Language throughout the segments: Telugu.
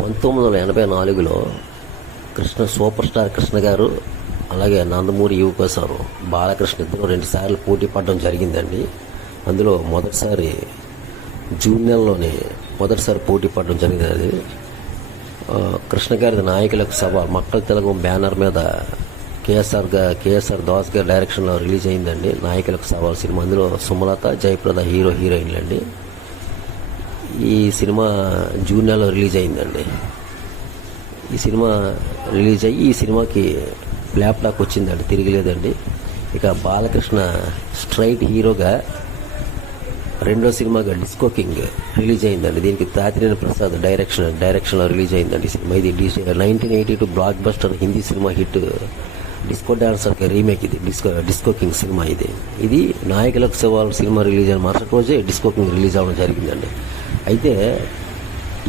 పంతొమ్మిది వందల ఎనభై నాలుగులో కృష్ణ సూపర్ స్టార్ కృష్ణ గారు అలాగే నందమూరి యువకోసారు బాలకృష్ణ ఇద్దరు రెండు సార్లు పోటీ పడడం జరిగిందండి. అందులో మొదటిసారి జూన్ నెలలోనే మొదటిసారి పోటీ పడడం జరిగింది. అది కృష్ణ గారి నాయకులకు సవాల్ మక్కల తెలుగు బ్యానర్ మీద కేఎస్ఆర్గా కేఎస్ఆర్ దాస్ గారి డైరెక్షన్లో రిలీజ్ అయిందండి. నాయకులకు సవాల్ సినిమా. అందులో సుమలత జయప్రద హీరో హీరోయిన్లు అండి ఈ సినిమా జూన్ నెలలో రిలీజ్ అయిందండి. ఈ సినిమా రిలీజ్ అయ్యి ఈ సినిమాకి బ్లాప్ లాక్ వచ్చిందండి తిరిగిలేదండి. ఇక బాలకృష్ణ స్ట్రైట్ హీరోగా రెండో సినిమాగా డిస్కో కింగ్ రిలీజ్ అయిందండి. దీనికి తాతినేని ప్రసాద్ డైరెక్షన్ డైరెక్షన్లో రిలీజ్ అయిందండి సినిమా. ఇది nineteen eighty two blockbuster Hindi cinema hit. Disco డాన్సర్కి remake ఇది డిస్కో డిస్కో కింగ్ సినిమా ఇది. ఇది నాయకులకు సవాల్ సినిమా రిలీజ్ అయిన మరుసటి రోజే డిస్కో కింగ్ రిలీజ్ అవ్వడం జరిగిందండి. అయితే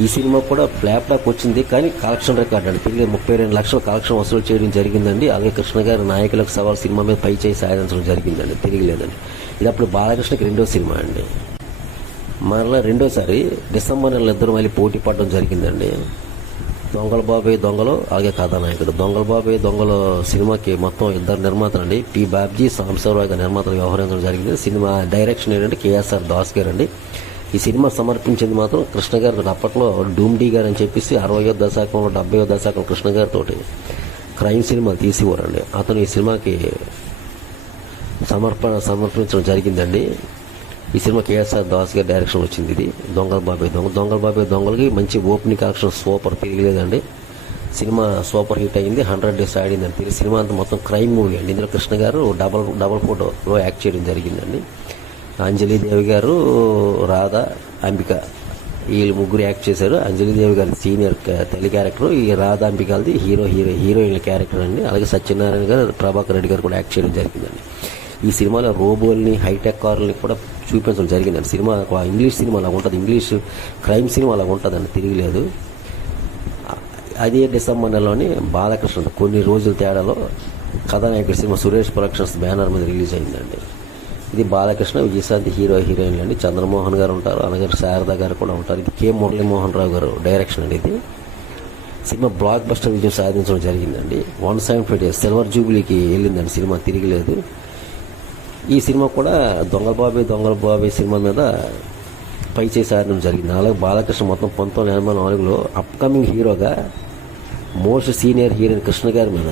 ఈ సినిమా కూడా ఫ్లాప్ లాక్ వచ్చింది కానీ కలెక్షన్ రికార్డ్ అండి. తిరిగి ముప్పై రెండు లక్షల కలెక్షన్ వసూలు చేయడం జరిగిందండి. అలాగే కృష్ణ గారి నాయకులకు సవాల్ సినిమా మీద పై చేయి సాధించడం జరిగిందండి. తిరిగి లేదండి. ఇది అప్పుడు బాలకృష్ణకి రెండో సినిమా అండి. మరలా రెండోసారి డిసెంబర్ నెలలో ఇద్దరు మళ్ళీ పోటీ పడడం జరిగిందండి. దొంగల బాబాయ్ దొంగలు అలాగే కథానాయకుడు. దొంగల బాబాయ్ దొంగలు సినిమాకి మొత్తం ఇద్దరు నిర్మాతలు అండి పి. బాబ్జీ సాంబశివరావు గారి నిర్మాతలు వ్యవహరించడం జరిగింది. సినిమా డైరెక్షన్ ఏంటంటే కేఎస్ఆర్ దాస్ గారు అండి ఈ సినిమా సమర్పించింది మాత్రం కృష్ణ గారు అప్పట్లో డూమ్డీ గారు అని చెప్పేసి అరవయో దశాకంలో డెబ్బయో దశాకం కృష్ణ గారితో క్రైమ్ సినిమా తీసేవారండి. అతను ఈ సినిమాకి సమర్పణ సమర్పించడం జరిగిందండి. ఈ సినిమా కేఎస్ఆర్ దాస్ గారి డైరెక్షన్ వచ్చింది ఇది. దొంగల బాబాయ్ దొంగ దొంగల బాబాయ్ దొంగలకి మంచి ఓపెనింగ్ కలెక్షన్ సూపర్ తిరగలేదండి సినిమా సూపర్ హిట్ అయింది హండ్రెడ్ డేస్ ఆడిందండి. తిరిగి సినిమా అంతా మొత్తం క్రైమ్ మూవీ అండి. ఇందులో కృష్ణ గారు డబల్ డబల్ ఫోటోలో యాక్ట్ చేయడం జరిగిందండి. అంజలీదేవి గారు రాధ అంబిక. వీళ్ళు ముగ్గురు యాక్ట్ చేశారు. అంజలీదేవి గారి సీనియర్ తల్లి క్యారెక్టర్. ఈ రాధ అంబికాలది హీరో హీరో హీరోయిన్ క్యారెక్టర్ అండి. అలాగే సత్యనారాయణ గారు ప్రభాకర్ రెడ్డి గారు కూడా యాక్ట్ చేయడం జరిగిందండి. ఈ సినిమాలో రోబోల్ని హైటెక్ కార్లని కూడా చూపించడం జరిగిందండి. సినిమా ఇంగ్లీష్ సినిమా అలా ఉంటుంది. ఇంగ్లీష్ క్రైమ్ సినిమా అలా ఉంటుందండి. తిరిగిలేదు. అదే డిసెంబర్ నెలలోని బాలకృష్ణ కొన్ని రోజుల తేడాలో కథానాయకుడి సినిమా సురేష్ ప్రొడక్షన్స్ బ్యానర్ మీద రిలీజ్ అయిందండి. ఇది బాలకృష్ణ విజయశాంతి హీరో హీరోయిన్లు అండి. చంద్రమోహన్ గారు ఉంటారు అలాగే శారద గారు కూడా ఉంటారు. ఇది కే మురళీమోహన్ రావు గారు డైరెక్షన్ అండి ఇది సినిమా బ్లాక్ బస్టర్ విజయం సాధించడం జరిగిందండి. One seven five days silver జూబిలీకి వెళ్ళిందండి. సినిమా తిరిగిలేదు. ఈ సినిమా కూడా దొంగల బాబీ దొంగల బాబీ సినిమా మీద పై చేసి జరిగింది. అలాగే బాలకృష్ణ మొత్తం పంతొమ్మిది ఎనభై నాలుగులో అప్కమింగ్ హీరోగా మోస్ట్ సీనియర్ హీరోయిన్ కృష్ణ గారి మీద.